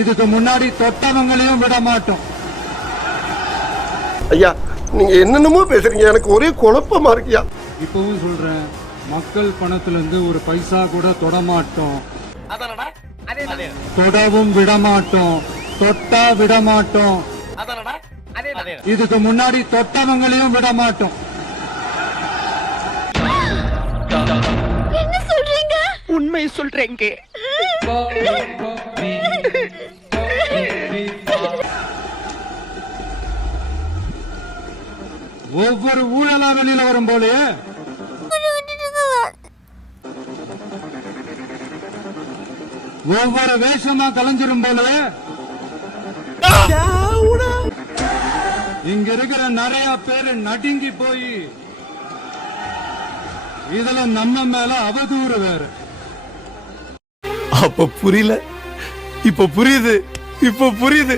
இதுக்கு முன்னாடி தொட்டவங்களையும் விட மாட்டோம். ஐயா நீங்க என்னென்னமோ பேசுறீங்க, எனக்கு ஒரே குழப்பமா இருக்கியா. இப்பவும் சொல்றேன், மக்கள் பணத்துல இருந்து ஒரு பைசா கூட தொட மாட்டோம், தொடவும் விட மாட்டோம், தொட்டா விட மாட்டோம். இதுக்கு முன்னாடி தொட்டவங்களையும் விட மாட்டோம். என்ன சொல்றீங்க? உண்மை சொல்றேங்க. ஒவ்வொரு ஊழலா வெளியில வரும் போலயே ஒவ்வொரு வேஷமா கலைஞ்சிரும் போலயே இங்க இருக்கிற நிறைய பேரு நடுங்கி போய் இதுல நம்ம மேல அவதூறு வேற. அப்ப புரியல, இப்ப புரியுது, இப்ப புரியுது.